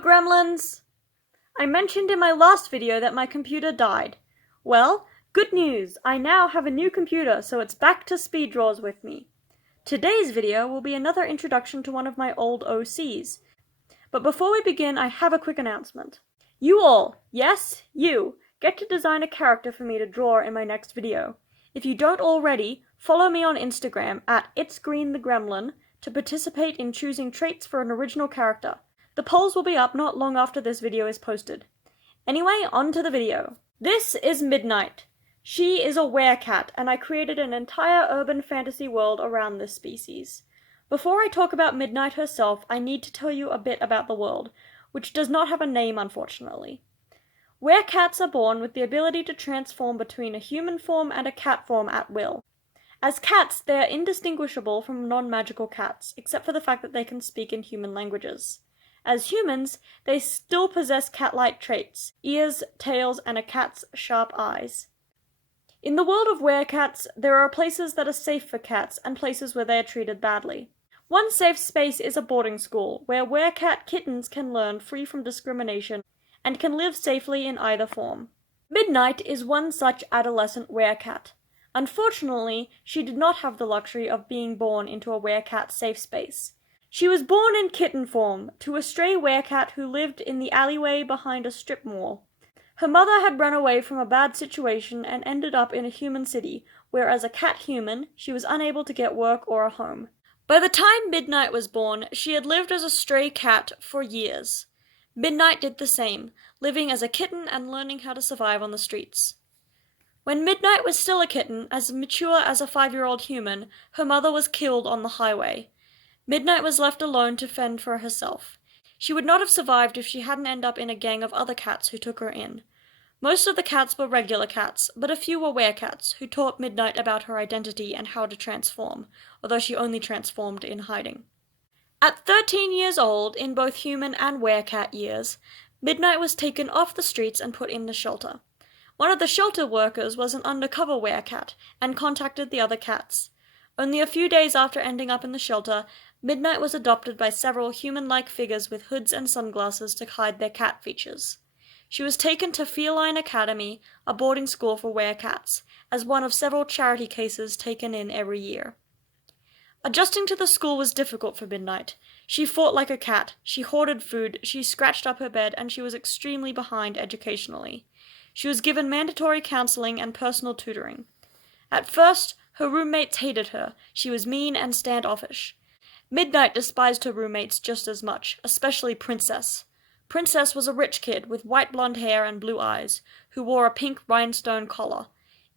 Hello, gremlins! I mentioned in my last video that my computer died. Well, good news! I now have a new computer, so it's back to speed draws with me. Today's video will be another introduction to one of my old OCs. But before we begin, I have a quick announcement. You all, yes, you, get to design a character for me to draw in my next video. If you don't already, follow me on Instagram at itsgreenthegremlin to participate in choosing traits for an original character. The polls will be up not long after this video is posted. Anyway, on to the video. This is Midnight. She is a werecat, and I created an entire urban fantasy world around this species. Before I talk about Midnight herself, I need to tell you a bit about the world, which does not have a name, unfortunately. Werecats are born with the ability to transform between a human form and a cat form at will. As cats, they are indistinguishable from non-magical cats, except for the fact that they can speak in human languages. As humans, they still possess cat-like traits, ears, tails, and a cat's sharp eyes. In the world of werecats, there are places that are safe for cats and places where they are treated badly. One safe space is a boarding school, where werecat kittens can learn free from discrimination and can live safely in either form. Midnight is one such adolescent werecat. Unfortunately, she did not have the luxury of being born into a werecat safe space. She was born in kitten form, to a stray werecat who lived in the alleyway behind a strip mall. Her mother had run away from a bad situation and ended up in a human city, where as a cat-human, she was unable to get work or a home. By the time Midnight was born, she had lived as a stray cat for years. Midnight did the same, living as a kitten and learning how to survive on the streets. When Midnight was still a kitten, as mature as a 5-year-old human, her mother was killed on the highway. Midnight was left alone to fend for herself. She would not have survived if she hadn't ended up in a gang of other cats who took her in. Most of the cats were regular cats, but a few were werecats, who taught Midnight about her identity and how to transform, although she only transformed in hiding. At 13 years old, in both human and werecat years, Midnight was taken off the streets and put in the shelter. One of the shelter workers was an undercover werecat, and contacted the other cats. Only a few days after ending up in the shelter, Midnight was adopted by several human-like figures with hoods and sunglasses to hide their cat features. She was taken to Feline Academy, a boarding school for werecats, as one of several charity cases taken in every year. Adjusting to the school was difficult for Midnight. She fought like a cat, she hoarded food, she scratched up her bed, and she was extremely behind educationally. She was given mandatory counseling and personal tutoring. At first, her roommates hated her. She was mean and standoffish. Midnight despised her roommates just as much, especially Princess. Princess was a rich kid with white blonde hair and blue eyes, who wore a pink rhinestone collar.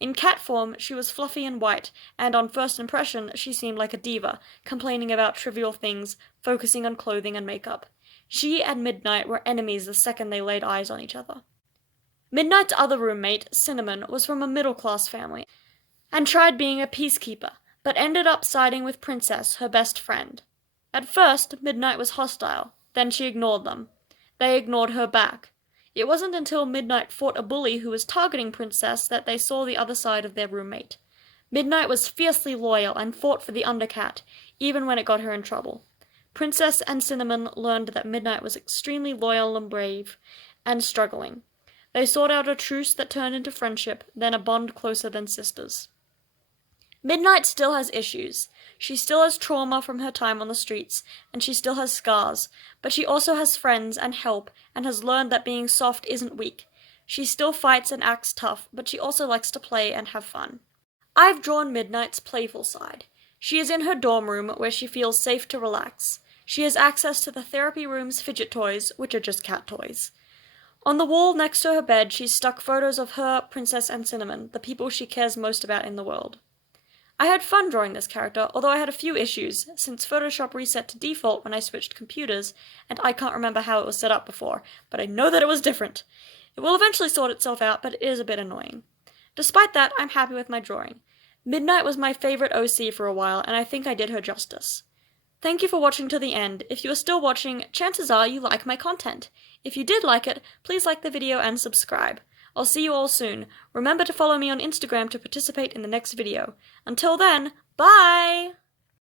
In cat form, she was fluffy and white, and on first impression, she seemed like a diva, complaining about trivial things, focusing on clothing and makeup. She and Midnight were enemies the second they laid eyes on each other. Midnight's other roommate, Cinnamon, was from a middle-class family, and tried being a peacekeeper, but ended up siding with Princess, her best friend. At first, Midnight was hostile, then she ignored them. They ignored her back. It wasn't until Midnight fought a bully who was targeting Princess that they saw the other side of their roommate. Midnight was fiercely loyal and fought for the undercat, even when it got her in trouble. Princess and Cinnamon learned that Midnight was extremely loyal and brave, and struggling. They sought out a truce that turned into friendship, then a bond closer than sisters. Midnight still has issues. She still has trauma from her time on the streets, and she still has scars, but she also has friends and help, and has learned that being soft isn't weak. She still fights and acts tough, but she also likes to play and have fun. I've drawn Midnight's playful side. She is in her dorm room, where she feels safe to relax. She has access to the therapy room's fidget toys, which are just cat toys. On the wall next to her bed, she's stuck photos of her, Princess, and Cinnamon, the people she cares most about in the world. I had fun drawing this character, although I had a few issues, since Photoshop reset to default when I switched computers, and I can't remember how it was set up before, but I know that it was different. It will eventually sort itself out, but it is a bit annoying. Despite that, I'm happy with my drawing. Midnight was my favorite OC for a while, and I think I did her justice. Thank you for watching to the end. If you are still watching, chances are you like my content. If you did like it, please like the video and subscribe. I'll see you all soon. Remember to follow me on Instagram to participate in the next video. Until then, bye!